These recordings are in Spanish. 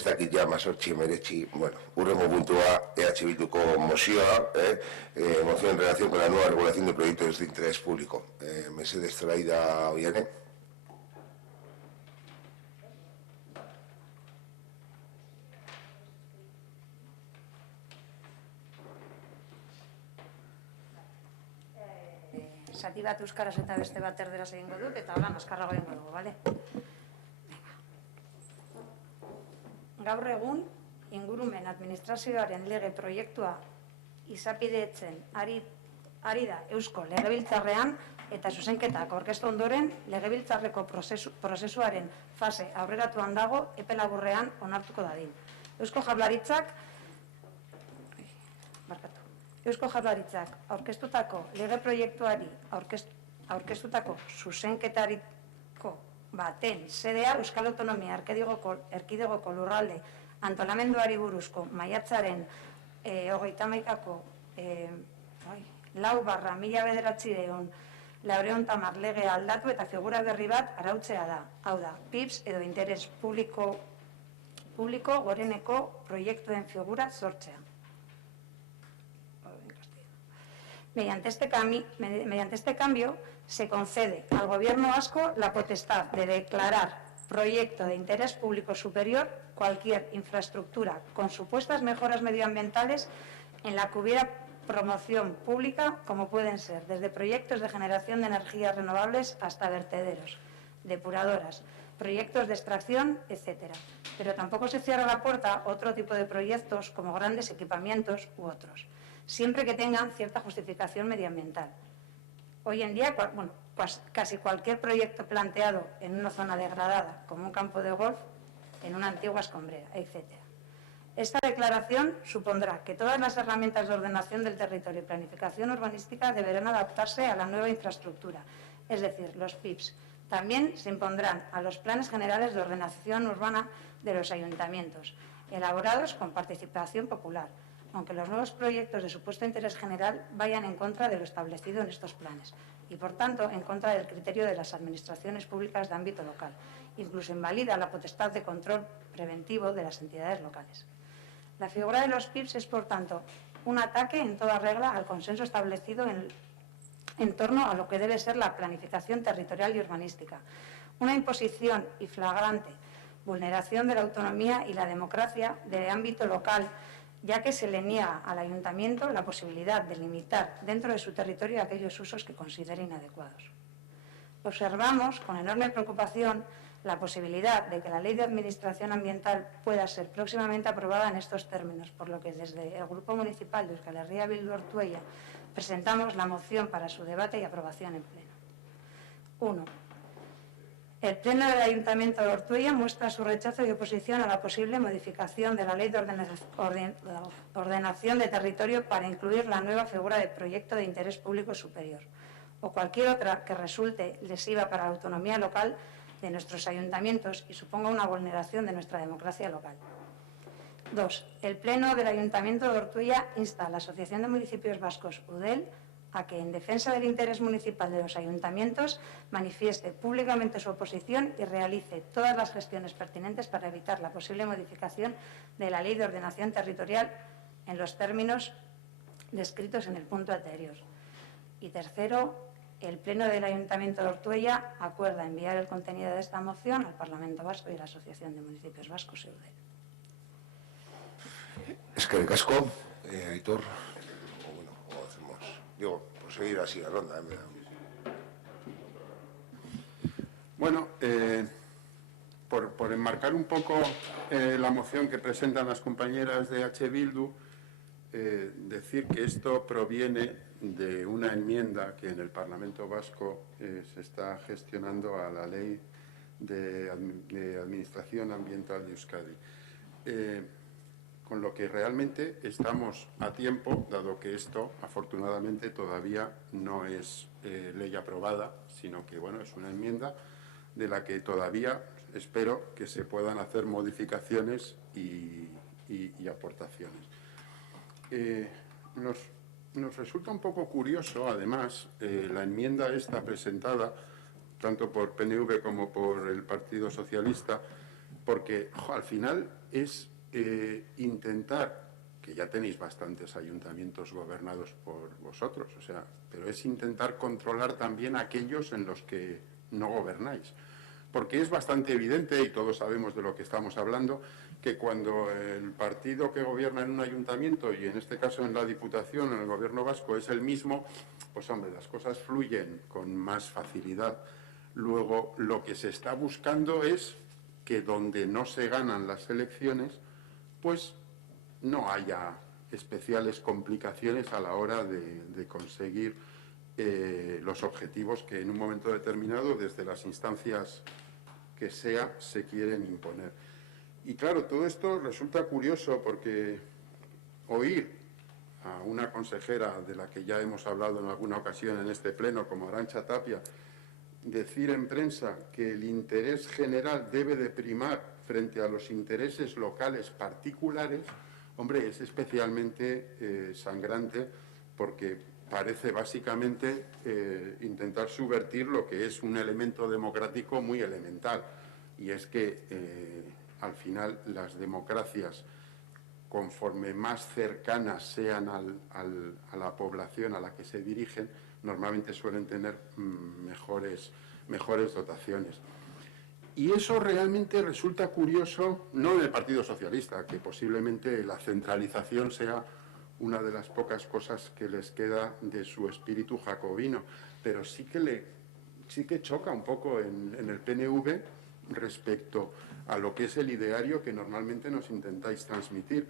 ez dakit ja mazortzi emeretzi, bueno, hurrengo puntua EH Bilduko mozioa, moción en relación con la nueva regulación de proyectos de interés público. Mesedez Zelaida Oiane. Zati bat euskaraz eta beste bat erderaz egingo dut, eta hola, maskarrago egingo dugu, bale? Gaur egun, ingurumen administrazioaren lege proiektua izapidetzen ari da Eusko Legebiltzarrean eta zuzenketak aurkeztu ondoren Legebiltzarreko prozesuaren fase aurreratuan dago epe laburrean onartuko dadin. Eusko Jaurlaritzak aurkeztutako lege proiektuari aurkeztutako zuzenketariko baten sedea Euskal Autonomia Erkidegoko lurralde antolamenduari buruzko maiatzaren 31ko 4/1990 legea aldatu eta figura berri bat arautzea da. Hau da, PIBs edo interes publiko goreneko proiektuen figura sortzea. Mediante este cambio, se concede al Gobierno vasco la potestad de declarar proyecto de interés público superior cualquier infraestructura con supuestas mejoras medioambientales en la que hubiera promoción pública, como pueden ser desde proyectos de generación de energías renovables hasta vertederos, depuradoras, proyectos de extracción, etc. Pero tampoco se cierra la puerta a otro tipo de proyectos como grandes equipamientos u otros, siempre que tengan cierta justificación medioambiental. Hoy en día, casi cualquier proyecto planteado en una zona degradada, como un campo de golf, en una antigua escombrera, etc. Esta declaración supondrá que todas las herramientas de ordenación del territorio y planificación urbanística deberán adaptarse a la nueva infraestructura, es decir, los PIBs. También se impondrán a los planes generales de ordenación urbana de los ayuntamientos, elaborados con participación popular, aunque los nuevos proyectos de supuesto interés general vayan en contra de lo establecido en estos planes y, por tanto, en contra del criterio de las administraciones públicas de ámbito local. Incluso invalida la potestad de control preventivo de las entidades locales. La figura de los PIBs es, por tanto, un ataque en toda regla al consenso establecido en torno a lo que debe ser la planificación territorial y urbanística. Una imposición y flagrante vulneración de la autonomía y la democracia de ámbito local, ya que se le niega al ayuntamiento la posibilidad de limitar dentro de su territorio aquellos usos que considere inadecuados. Observamos con enorme preocupación la posibilidad de que la Ley de Administración Ambiental pueda ser próximamente aprobada en estos términos, por lo que desde el Grupo Municipal de Euskal Herria Bildu Ortuella presentamos la moción para su debate y aprobación en pleno. 1. El Pleno del Ayuntamiento de Ortuella muestra su rechazo y oposición a la posible modificación de la Ley de Ordenación de Territorio para incluir la nueva figura de proyecto de interés público superior o cualquier otra que resulte lesiva para la autonomía local de nuestros ayuntamientos y suponga una vulneración de nuestra democracia local. 2. El Pleno del Ayuntamiento de Ortuella insta a la Asociación de Municipios Vascos, UDEL, a que, en defensa del interés municipal de los ayuntamientos, manifieste públicamente su oposición y realice todas las gestiones pertinentes para evitar la posible modificación de la Ley de Ordenación Territorial en los términos descritos en el punto anterior. Y tercero, el Pleno del Ayuntamiento de Ortuella acuerda enviar el contenido de esta moción al Parlamento Vasco y a la Asociación de Municipios Vascos, EUDEL. Eskerrik asko, Aitor. Digo, por seguir así la ronda. Bueno, por enmarcar un poco la moción que presentan las compañeras de H. Bildu, decir que esto proviene de una enmienda que en el Parlamento Vasco se está gestionando a la Ley de Administración Ambiental de Euskadi. Con lo que realmente estamos a tiempo, dado que esto, afortunadamente, todavía no es ley aprobada, sino que, bueno, es una enmienda de la que todavía espero que se puedan hacer modificaciones y aportaciones. Nos resulta un poco curioso, además, la enmienda esta presentada, tanto por PNV como por el Partido Socialista, porque al final es intentar, que ya tenéis bastantes ayuntamientos gobernados por vosotros, o sea, pero es intentar controlar también aquellos en los que no gobernáis. Porque es bastante evidente, y todos sabemos de lo que estamos hablando, que cuando el partido que gobierna en un ayuntamiento, y en este caso en la Diputación, en el Gobierno vasco, es el mismo, pues hombre, las cosas fluyen con más facilidad. Luego, lo que se está buscando es que donde no se ganan las elecciones, pues no haya especiales complicaciones a la hora de conseguir los objetivos que en un momento determinado, desde las instancias que sea, se quieren imponer. Y claro, todo esto resulta curioso porque oír a una consejera de la que ya hemos hablado en alguna ocasión en este pleno, como Arantxa Tapia, decir en prensa que el interés general debe de primar frente a los intereses locales particulares, hombre, es especialmente sangrante, porque parece básicamente intentar subvertir lo que es un elemento democrático muy elemental, y es que al final las democracias, conforme más cercanas sean a la población a la que se dirigen, normalmente suelen tener mejores dotaciones. Y eso realmente resulta curioso, no en el Partido Socialista, que posiblemente la centralización sea una de las pocas cosas que les queda de su espíritu jacobino, pero sí que choca un poco en el PNV respecto a lo que es el ideario que normalmente nos intentáis transmitir,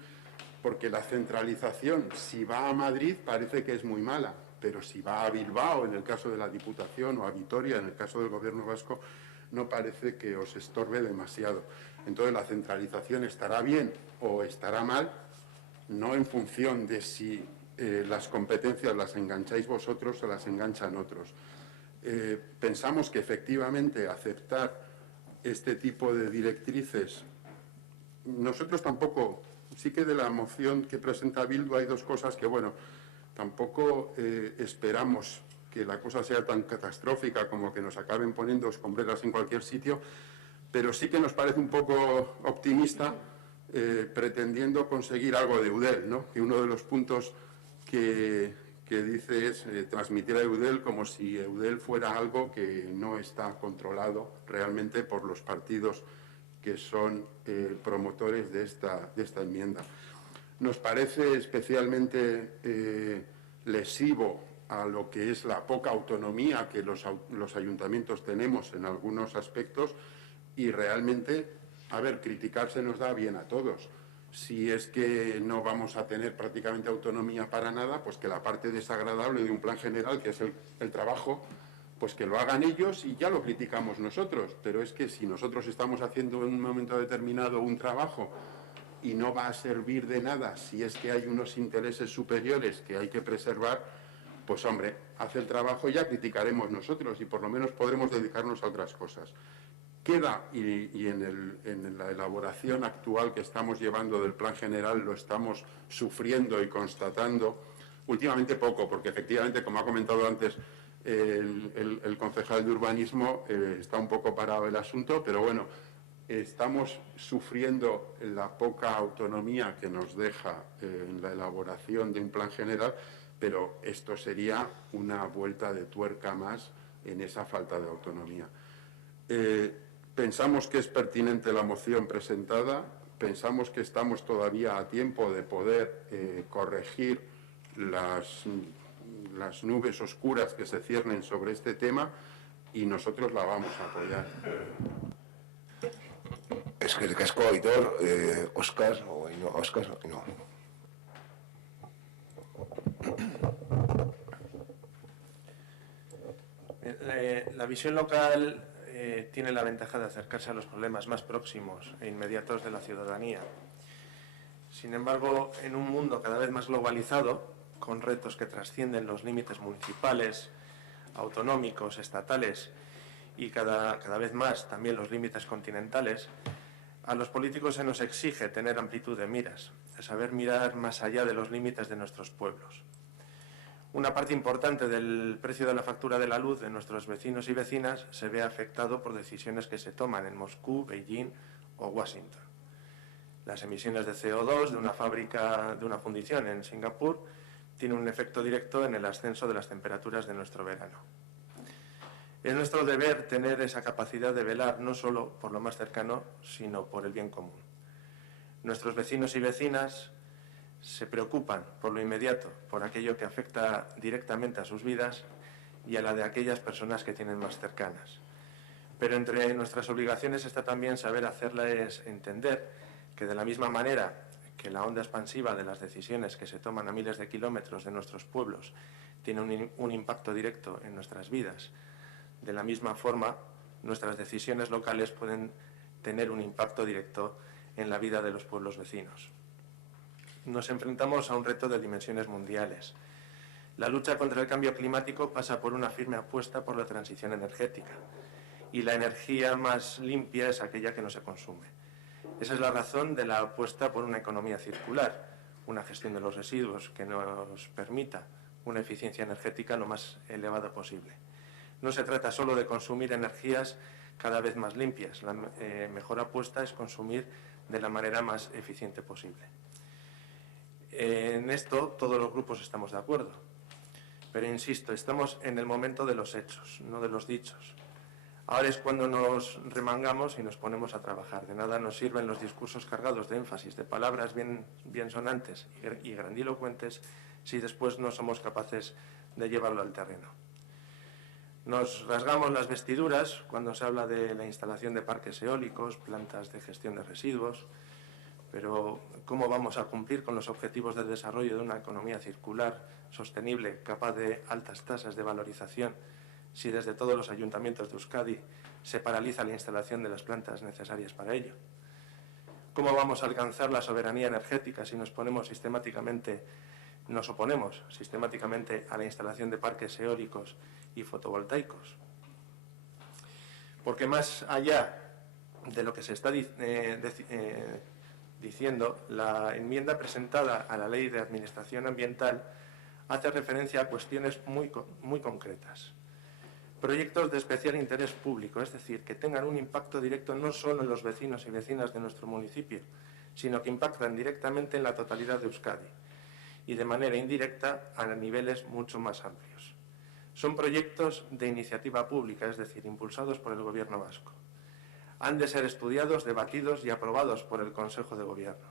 porque la centralización, si va a Madrid, parece que es muy mala, pero si va a Bilbao, en el caso de la Diputación, o a Vitoria, en el caso del Gobierno vasco, no parece que os estorbe demasiado. Entonces, la centralización estará bien o estará mal, no en función de si las competencias las engancháis vosotros o las enganchan otros. Pensamos que efectivamente aceptar este tipo de directrices, nosotros tampoco, sí que de la moción que presenta Bildu hay dos cosas que, bueno, tampoco esperamos que la cosa sea tan catastrófica como que nos acaben poniendo escombreras en cualquier sitio, pero sí que nos parece un poco optimista pretendiendo conseguir algo de Eudel, ¿no? Que uno de los puntos que dice es transmitir a Eudel como si Eudel fuera algo que no está controlado realmente por los partidos que son promotores de esta enmienda. Nos parece especialmente lesivo a lo que es la poca autonomía que los ayuntamientos tenemos en algunos aspectos, y realmente, a ver, criticar se nos da bien a todos. Si es que no vamos a tener prácticamente autonomía para nada, pues que la parte desagradable de un plan general, que es el trabajo, pues que lo hagan ellos y ya lo criticamos nosotros. Pero es que si nosotros estamos haciendo en un momento determinado un trabajo y no va a servir de nada si es que hay unos intereses superiores que hay que preservar, pues hombre, hace el trabajo y ya criticaremos nosotros y por lo menos podremos dedicarnos a otras cosas. Queda, y en la elaboración actual que estamos llevando del plan general lo estamos sufriendo y constatando, últimamente poco, porque efectivamente, como ha comentado antes el concejal de urbanismo, está un poco parado el asunto, pero bueno, estamos sufriendo la poca autonomía que nos deja en la elaboración de un plan general, pero esto sería una vuelta de tuerca más en esa falta de autonomía. Pensamos que es pertinente la moción presentada, pensamos que estamos todavía a tiempo de poder corregir las nubes oscuras que se ciernen sobre este tema, y nosotros la vamos a apoyar. Es que el casco Aitor, Óscar, no. La visión local tiene la ventaja de acercarse a los problemas más próximos e inmediatos de la ciudadanía. Sin embargo, en un mundo cada vez más globalizado, con retos que trascienden los límites municipales, autonómicos, estatales y cada vez más también los límites continentales, a los políticos se nos exige tener amplitud de miras, de saber mirar más allá de los límites de nuestros pueblos. Una parte importante del precio de la factura de la luz de nuestros vecinos y vecinas se ve afectado por decisiones que se toman en Moscú, Beijing o Washington. Las emisiones de CO2 de una fábrica, de una fundición en Singapur, tienen un efecto directo en el ascenso de las temperaturas de nuestro verano. Es nuestro deber tener esa capacidad de velar no solo por lo más cercano, sino por el bien común. Nuestros vecinos y vecinas se preocupan por lo inmediato, por aquello que afecta directamente a sus vidas y a la de aquellas personas que tienen más cercanas. Pero entre nuestras obligaciones está también saber hacerles entender que de la misma manera que la onda expansiva de las decisiones que se toman a miles de kilómetros de nuestros pueblos tiene un impacto directo en nuestras vidas, de la misma forma nuestras decisiones locales pueden tener un impacto directo en la vida de los pueblos vecinos. Nos enfrentamos a un reto de dimensiones mundiales. La lucha contra el cambio climático pasa por una firme apuesta por la transición energética, y la energía más limpia es aquella que no se consume. Esa es la razón de la apuesta por una economía circular, una gestión de los residuos que nos permita una eficiencia energética lo más elevada posible. No se trata solo de consumir energías cada vez más limpias, la mejor apuesta es consumir de la manera más eficiente posible. En esto todos los grupos estamos de acuerdo, pero insisto, estamos en el momento de los hechos, no de los dichos. Ahora es cuando nos remangamos y nos ponemos a trabajar. De nada nos sirven los discursos cargados de énfasis, de palabras bien sonantes y grandilocuentes, si después no somos capaces de llevarlo al terreno. Nos rasgamos las vestiduras cuando se habla de la instalación de parques eólicos, plantas de gestión de residuos, pero ¿cómo vamos a cumplir con los objetivos de desarrollo de una economía circular, sostenible, capaz de altas tasas de valorización, si desde todos los ayuntamientos de Euskadi se paraliza la instalación de las plantas necesarias para ello? ¿Cómo vamos a alcanzar la soberanía energética si nos oponemos sistemáticamente a la instalación de parques eólicos y fotovoltaicos? Porque más allá de lo que se está diciendo, la enmienda presentada a la Ley de Administración Ambiental hace referencia a cuestiones muy concretas. Proyectos de especial interés público, es decir, que tengan un impacto directo no solo en los vecinos y vecinas de nuestro municipio, sino que impactan directamente en la totalidad de Euskadi y de manera indirecta a niveles mucho más amplios. Son proyectos de iniciativa pública, es decir, impulsados por el Gobierno vasco. Han de ser estudiados, debatidos y aprobados por el Consejo de Gobierno.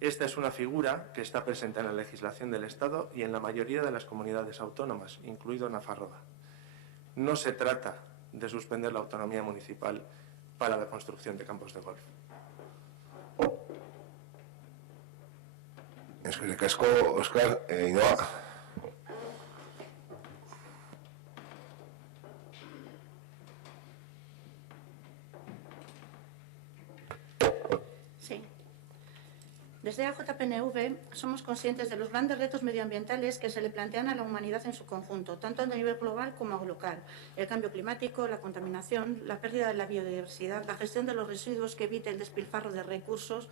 Esta es una figura que está presente en la legislación del Estado y en la mayoría de las comunidades autónomas, incluido Nafarroa. No se trata de suspender la autonomía municipal para la construcción de campos de golf. Eskerrik asko, Óscar. Ainhoa. Sí. Desde AJPNV somos conscientes de los grandes retos medioambientales que se le plantean a la humanidad en su conjunto, tanto a nivel global como local. El cambio climático, la contaminación, la pérdida de la biodiversidad, la gestión de los residuos que evite el despilfarro de recursos.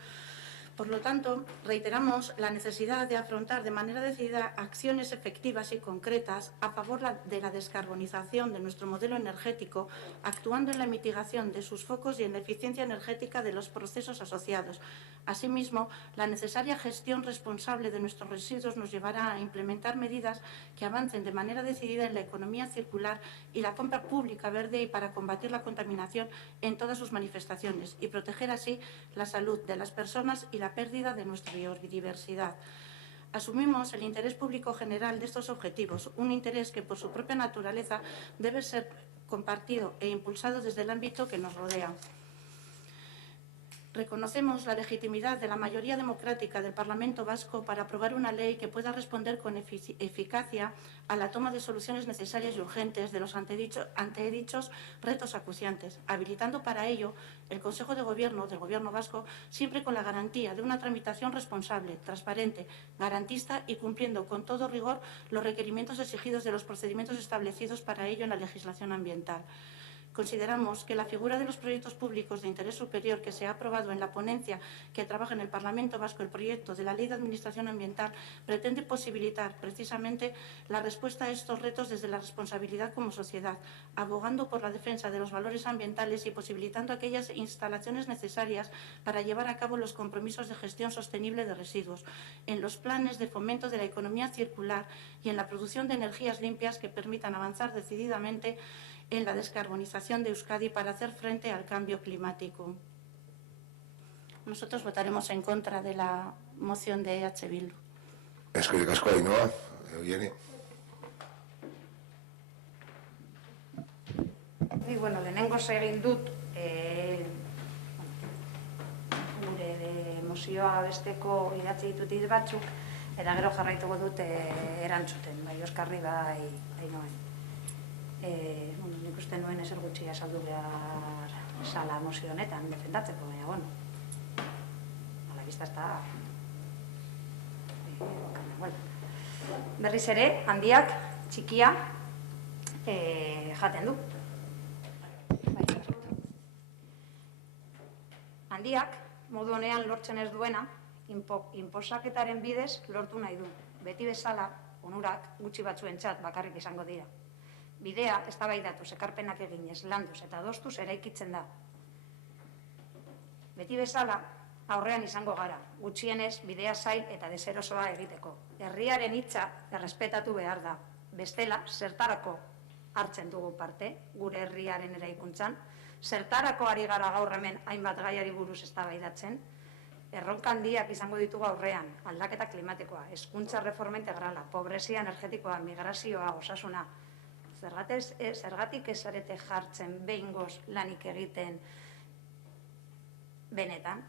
Por lo tanto, reiteramos la necesidad de afrontar de manera decidida acciones efectivas y concretas a favor de la descarbonización de nuestro modelo energético, actuando en la mitigación de sus focos y en la eficiencia energética de los procesos asociados. Asimismo, la necesaria gestión responsable de nuestros residuos nos llevará a implementar medidas que avancen de manera decidida en la economía circular y la compra pública verde y para combatir la contaminación en todas sus manifestaciones y proteger así la salud de las personas y la pérdida de nuestra biodiversidad. Asumimos el interés público general de estos objetivos, un interés que por su propia naturaleza debe ser compartido e impulsado desde el ámbito que nos rodea. Reconocemos la legitimidad de la mayoría democrática del Parlamento vasco para aprobar una ley que pueda responder con eficacia a la toma de soluciones necesarias y urgentes de los antedichos retos acuciantes, habilitando para ello el Consejo de Gobierno del Gobierno vasco, siempre con la garantía de una tramitación responsable, transparente, garantista y cumpliendo con todo rigor los requerimientos exigidos de los procedimientos establecidos para ello en la legislación ambiental. Consideramos que la figura de los proyectos públicos de interés superior que se ha aprobado en la ponencia que trabaja en el Parlamento Vasco el proyecto de la Ley de Administración Ambiental pretende posibilitar precisamente la respuesta a estos retos desde la responsabilidad como sociedad, abogando por la defensa de los valores ambientales y posibilitando aquellas instalaciones necesarias para llevar a cabo los compromisos de gestión sostenible de residuos, en los planes de fomento de la economía circular y en la producción de energías limpias que permitan avanzar decididamente en la descarbonización de Euskadi para hacer frente al cambio climático. Nosotros votaremos en contra de la moción de EH Bildu. Eskerrik asko, Ainhoa. Jenny. Y bueno, lehenengoz egin dut gure mozioa besteko idatzi ditut hitz batzuk, eta gero jarraituko dut erantzuten, bai Oskarri bai Ainhoan. Nik uste nuen ezer gutxi azaldu behar sala mozio honetan defendatzeko, baina bueno, a la vista está. Berriz ere, handiak, txikia, jaten du. Handiak, modu honean lortzen ez duena, inposaketaren bidez lortu nahi du. Beti bezala, onurak gutxi batzuentzat bakarrik izango dira. Bidea, eztabaidatuz, ekarpenak eginez, landuz eta adostuz eraikitzen da. Beti bezala, aurrean izango gara, gutxienez bidea zail eta deserosoa egiteko. Herriaren hitza errespetatu behar da. Bestela, zertarako hartzen dugu parte, gure herriaren eraikuntzan, zertarako ari gara gaur hemen hainbat gaiari buruz eztabaidatzen, erronka handiak izango ditugu aurrean, aldaketa klimatikoa, hezkuntza reforma integrala, pobrezia energetikoa, migrazioa, osasuna. Zergatik ez zarete jartzen behingoz lanik egiten benetan.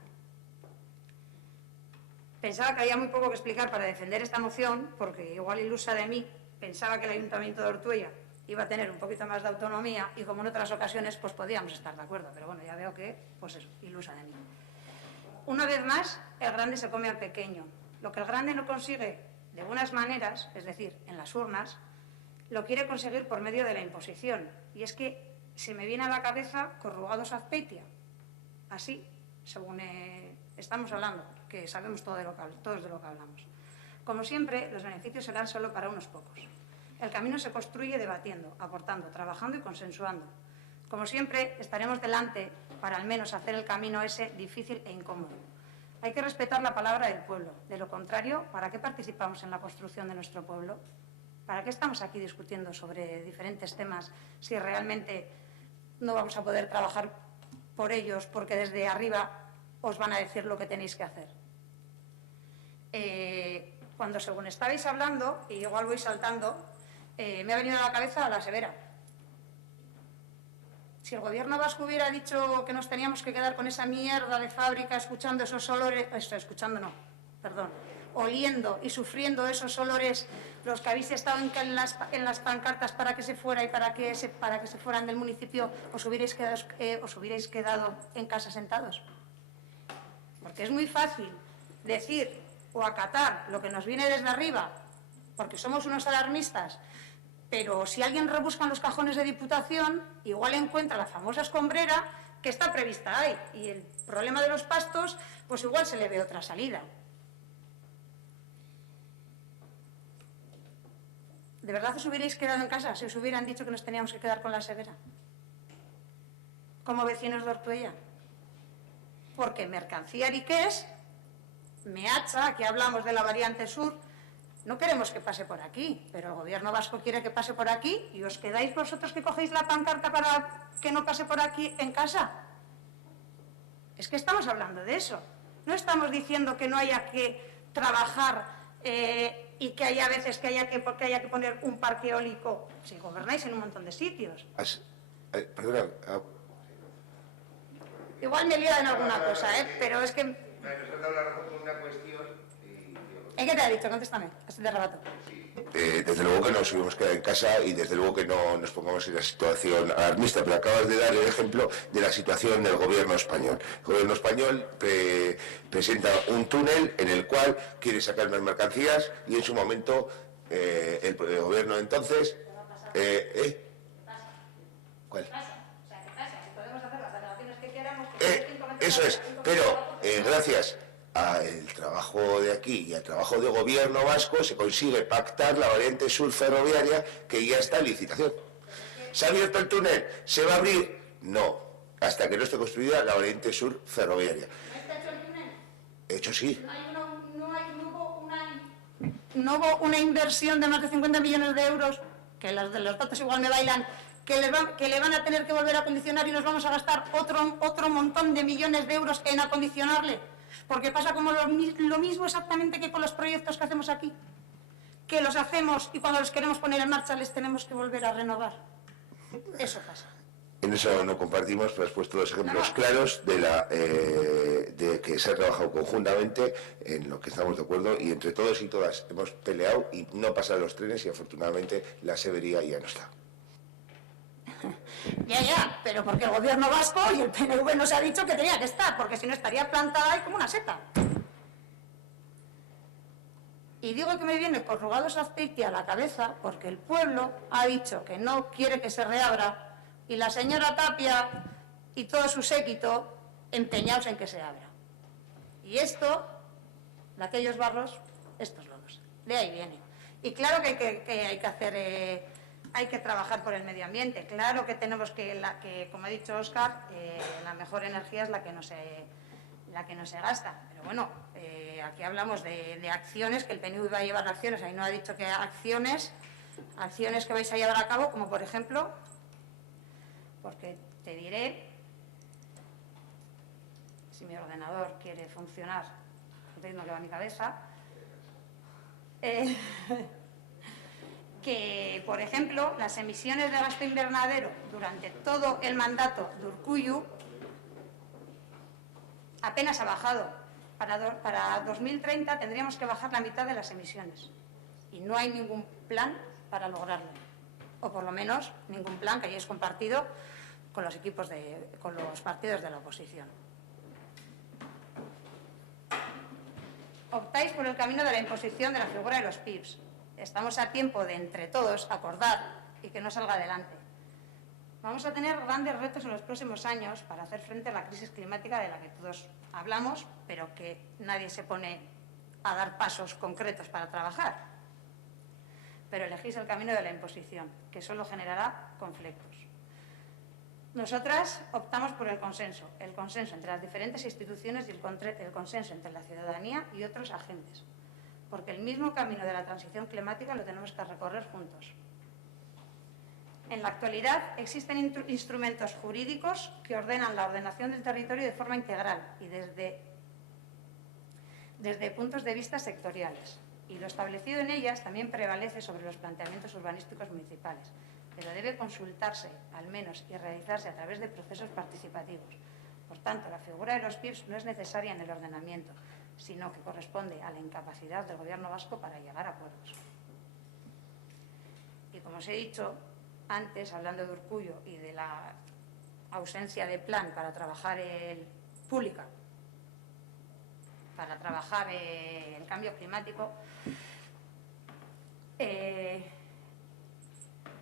Pensaba que había muy poco que explicar para defender esta moción, porque igual ilusa de mí, pensaba que el Ayuntamiento de Ortuella iba a tener un poquito más de autonomía y como en otras ocasiones pues podíamos estar de acuerdo, pero bueno, ya veo que, pues eso, ilusa de mí. Una vez más, el grande se come al pequeño. Lo que el grande no consigue de buenas maneras, es decir, en las urnas, lo quiere conseguir por medio de la imposición. Y es que se me viene a la cabeza Corrugados Azpeitia. Así, según estamos hablando, que sabemos todos de lo que hablamos. Como siempre, los beneficios serán solo para unos pocos. El camino se construye debatiendo, aportando, trabajando y consensuando. Como siempre, estaremos delante para al menos hacer el camino ese difícil e incómodo. Hay que respetar la palabra del pueblo. De lo contrario, ¿para qué participamos en la construcción de nuestro pueblo? ¿Para qué estamos aquí discutiendo sobre diferentes temas si realmente no vamos a poder trabajar por ellos porque desde arriba os van a decir lo que tenéis que hacer? Cuando según estabais hablando, y igual voy saltando, me ha venido a la cabeza la severa. Si el gobierno vasco hubiera dicho que nos teníamos que quedar con esa mierda de fábrica escuchando esos olores, oliendo y sufriendo esos olores, los que habéis estado en las pancartas para que se fuera y para que se fueran del municipio, os hubierais quedado en casa sentados. Porque es muy fácil decir o acatar lo que nos viene desde arriba, porque somos unos alarmistas, pero si alguien rebusca en los cajones de Diputación, igual encuentra la famosa escombrera que está prevista ahí, y el problema de los pastos, pues igual se le ve otra salida. ¿De verdad os hubierais quedado en casa si os hubieran dicho que nos teníamos que quedar con la severa? Como vecinos de Ortuella. Porque mercancía ariqués, Meacha, aquí hablamos de la variante sur, no queremos que pase por aquí, pero el gobierno vasco quiere que pase por aquí y os quedáis vosotros que cogéis la pancarta para que no pase por aquí en casa. Es que estamos hablando de eso. No estamos diciendo que no haya que trabajar y que haya veces que haya que poner un parque eólico. Si gobernáis en un montón de sitios. Perdona. Igual me lío en alguna cosa, pero es que... Nos ha dado la razón con una cuestión y... ¿Qué te ha dicho? Contéstame, así de rebato. Desde luego que nos hubimos quedado en casa y desde luego que no nos pongamos en la situación alarmista, pero acabas de dar el ejemplo de la situación del gobierno español. El gobierno español presenta un túnel en el cual quiere sacar unas mercancías y en su momento el gobierno entonces... ¿Cuál? Eso es, pero gracias al trabajo de aquí y al trabajo de gobierno vasco se consigue pactar la variante sur ferroviaria que ya está en licitación. ¿Se ha abierto el túnel? ¿Se va a abrir? No, hasta que no esté construida la variante sur ferroviaria. ¿No está hecho el túnel? Hecho sí. No hubo una inversión de más de 50 millones de euros, que los de los datos igual me bailan, que le van a tener que volver a acondicionar y nos vamos a gastar otro montón de millones de euros en acondicionarle. Porque pasa como lo mismo exactamente que con los proyectos que hacemos aquí, que los hacemos y cuando los queremos poner en marcha les tenemos que volver a renovar. Eso pasa. En eso no compartimos, pero has puesto dos ejemplos claros de que se ha trabajado conjuntamente, en lo que estamos de acuerdo, y entre todos y todas hemos peleado y no pasan los trenes y afortunadamente la severía ya no está. Ya, pero porque el gobierno vasco y el PNV nos ha dicho que tenía que estar, porque si no estaría plantada ahí como una seta. Y digo que me viene corrugados aceite a la cabeza porque el pueblo ha dicho que no quiere que se reabra y la señora Tapia y todo su séquito empeñados en que se abra. Y esto, de aquellos barros, estos lodos. De ahí viene. Y claro que hay que hacer... hay que trabajar por el medio ambiente. Claro que tenemos que como ha dicho Óscar, la mejor energía es la que no se gasta. Pero bueno, aquí hablamos de acciones, que el PNV va a llevar acciones. Ahí no ha dicho que acciones que vais a llevar a cabo, como por ejemplo, porque te diré, si mi ordenador quiere funcionar, no que va a mi cabeza, que, por ejemplo, las emisiones de gasto invernadero durante todo el mandato de Urkullu apenas ha bajado. Para 2030 tendríamos que bajar la mitad de las emisiones. Y no hay ningún plan para lograrlo. O por lo menos ningún plan que hayáis compartido con los con los partidos de la oposición. Optáis por el camino de la imposición de la figura de los PIBs. Estamos a tiempo de, entre todos, acordar y que no salga adelante. Vamos a tener grandes retos en los próximos años para hacer frente a la crisis climática de la que todos hablamos, pero que nadie se pone a dar pasos concretos para trabajar. Pero elegís el camino de la imposición, que solo generará conflictos. Nosotras optamos por el consenso entre las diferentes instituciones y el consenso entre la ciudadanía y otros agentes. Porque el mismo camino de la transición climática lo tenemos que recorrer juntos. En la actualidad existen instrumentos jurídicos que ordenan la ordenación del territorio de forma integral y desde puntos de vista sectoriales. Y lo establecido en ellas también prevalece sobre los planteamientos urbanísticos municipales, pero debe consultarse, al menos, y realizarse a través de procesos participativos. Por tanto, la figura de los PIBs no es necesaria en el ordenamiento, sino que corresponde a la incapacidad del Gobierno vasco para llegar a acuerdos. Y como os he dicho antes, hablando de Urkullu y de la ausencia de plan para trabajar pública, para trabajar el cambio climático,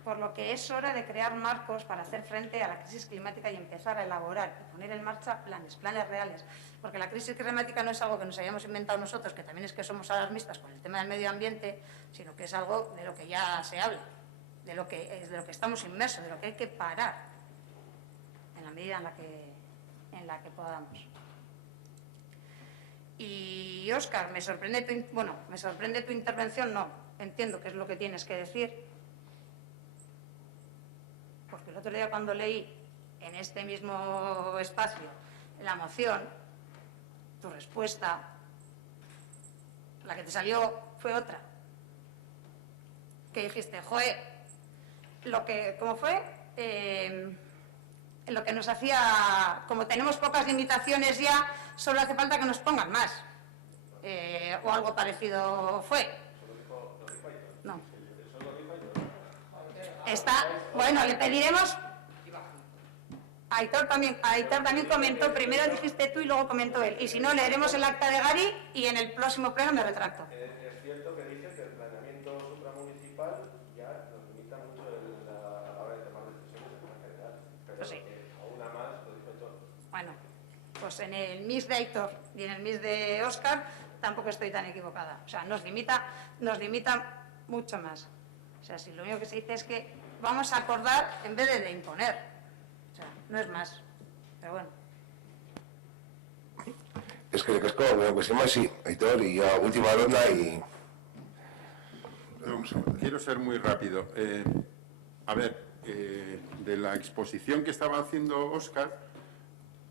por lo que es hora de crear marcos para hacer frente a la crisis climática y empezar a elaborar y poner en marcha planes reales. Porque la crisis climática no es algo que nos hayamos inventado nosotros, que también es que somos alarmistas con el tema del medio ambiente, sino que es algo de lo que ya se habla, de lo que estamos inmersos, de lo que hay que parar en la medida en la que podamos. Y Óscar, me sorprende tu intervención, no, entiendo qué es lo que tienes que decir, porque el otro día cuando leí en este mismo espacio la moción, tu respuesta, la que te salió fue otra, que dijiste, ¿cómo fue? Lo que nos hacía, como tenemos pocas limitaciones ya, solo hace falta que nos pongan más, o algo parecido fue. No. Bueno, le pediremos. Aitor también comentó, primero dijiste tú y luego comentó él. Y si no, leeremos el acta de Gary y en el próximo pleno me retracto. Es cierto que dije que el planeamiento supramunicipal ya nos limita mucho a la hora de tomar decisiones en general. Pero Pues sí. aún más lo dijo todo. Bueno, pues en el mix de Aitor y en el mix de Óscar tampoco estoy tan equivocada. O sea, nos limita mucho más. O sea, si lo único que se dice es que vamos a acordar en vez de imponer. O sea, no es más. Pero bueno. Es que bueno, pues más sí, Aitor, y ya última ronda y... Quiero ser muy rápido. A ver, de la exposición que estaba haciendo Óscar,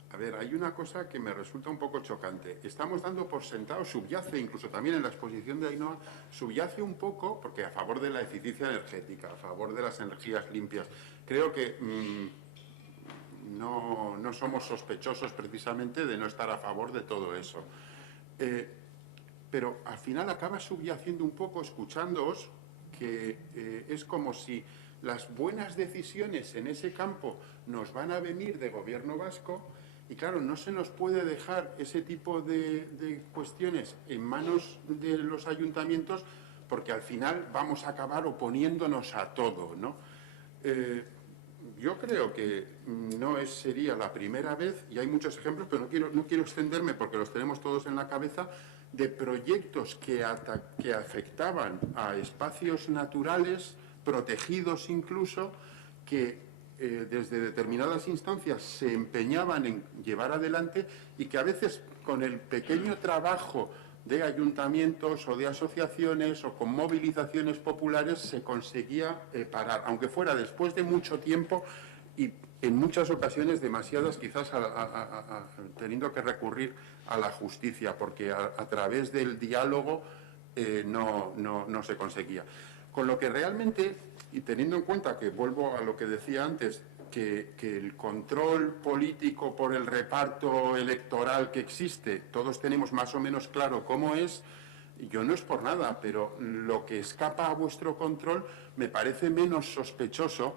a ver, hay una cosa que me resulta un poco chocante. Estamos dando por sentado, subyace, incluso también en la exposición de Ainhoa, subyace un poco, porque a favor de la eficiencia energética, a favor de las energías limpias, creo que no somos sospechosos precisamente de no estar a favor de todo eso. Pero al final acaba subyaciendo un poco, escuchándoos, que es como si las buenas decisiones en ese campo nos van a venir de gobierno vasco y claro, no se nos puede dejar ese tipo de cuestiones en manos de los ayuntamientos porque al final vamos a acabar oponiéndonos a todo, ¿no? Yo creo que no sería la primera vez, y hay muchos ejemplos, pero no quiero extenderme porque los tenemos todos en la cabeza, de proyectos que afectaban a espacios naturales, protegidos incluso, que desde determinadas instancias se empeñaban en llevar adelante y que a veces con el pequeño trabajo de ayuntamientos o de asociaciones o con movilizaciones populares se conseguía parar, aunque fuera después de mucho tiempo y en muchas ocasiones demasiadas, quizás teniendo que recurrir a la justicia, porque a través del diálogo no se conseguía. Con lo que realmente, y teniendo en cuenta que vuelvo a lo que decía antes, que el control político por el reparto electoral que existe, todos tenemos más o menos claro cómo es, yo no es por nada, pero lo que escapa a vuestro control me parece menos sospechoso,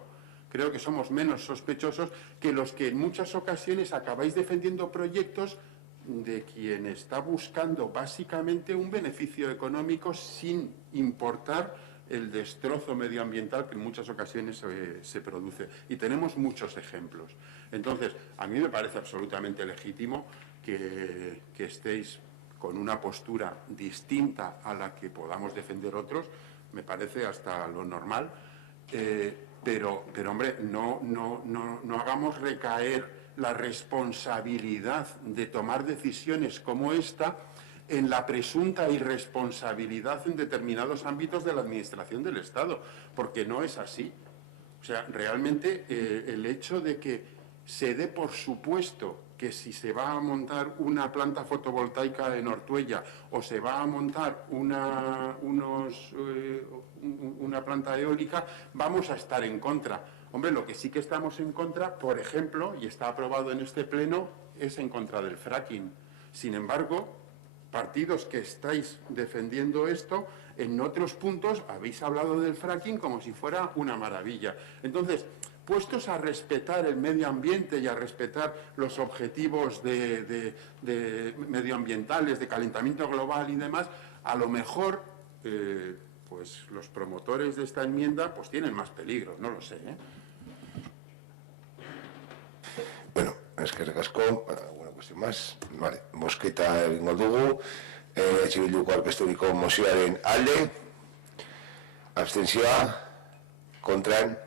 creo que somos menos sospechosos que los que en muchas ocasiones acabáis defendiendo proyectos de quien está buscando básicamente un beneficio económico sin importar el destrozo medioambiental que en muchas ocasiones se produce. Y tenemos muchos ejemplos. Entonces, a mí me parece absolutamente legítimo que estéis con una postura distinta a la que podamos defender otros, me parece hasta lo normal, pero hombre, no hagamos recaer la responsabilidad de tomar decisiones como esta en la presunta irresponsabilidad en determinados ámbitos de la administración del Estado, porque no es así. O sea, realmente el hecho de que se dé por supuesto que si se va a montar una planta fotovoltaica en Ortuella o se va a montar una planta eólica, vamos a estar en contra. Hombre, lo que sí que estamos en contra, por ejemplo, y está aprobado en este pleno, es en contra del fracking. Sin embargo, partidos que estáis defendiendo esto, en otros puntos habéis hablado del fracking como si fuera una maravilla. Entonces, puestos a respetar el medio ambiente y a respetar los objetivos de medioambientales, de calentamiento global y demás, a lo mejor pues los promotores de esta enmienda pues tienen más peligro, no lo sé, ¿eh? Bueno, eskerrik asko, alguna cuestión más. Vale, bozketa egingo dugu. Bilduko aurkezturiko mozioaren alde, abstentzioa, kontran,